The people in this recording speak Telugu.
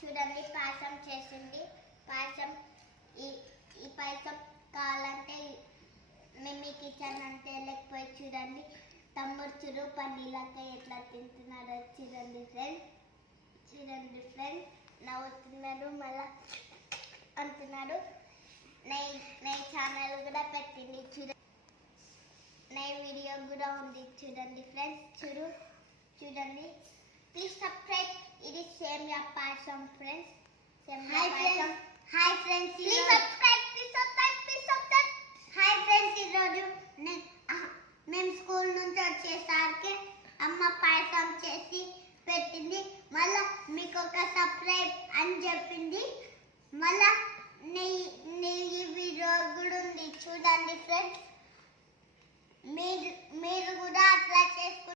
చూడండి పాయసం చేసింది. పాయసం ఈ పాయసం కావాలంటే మీ కిచెన్ అంటే లేకపోయి చూడండి. తమ్ముడు చూడు పన్నీళ్ళతో ఎట్లా తింటున్నాడో చూడండి ఫ్రెండ్స్. చూడండి ఫ్రెండ్స్, నవ్వుతున్నాడు మళ్ళా అంటున్నాడు. నే ఛానల్ కూడా పెట్టింది చూడండి. నే వీడియో కూడా ఉంది చూడండి ఫ్రెండ్స్. చూడండి ప్లీజ్ సబ్స్క్రైబ్. ఇది semiya payasam friends. Hi friends, please subscribe. Hi friends, ఈరోజు మేము స్కూల్ నుంచి వచ్చేసరికి అమ్మ పాయసం చేసి పెట్టింది. మళ్ళా మీకు ఒక సబ్స్క్రైబ్ అని చెప్పింది. మళ్ళా నెయ్యి వీడియో కూడా ఉంది చూడండి ఫ్రెండ్స్. మీరు కూడా అట్లా చేసుకుంటారు.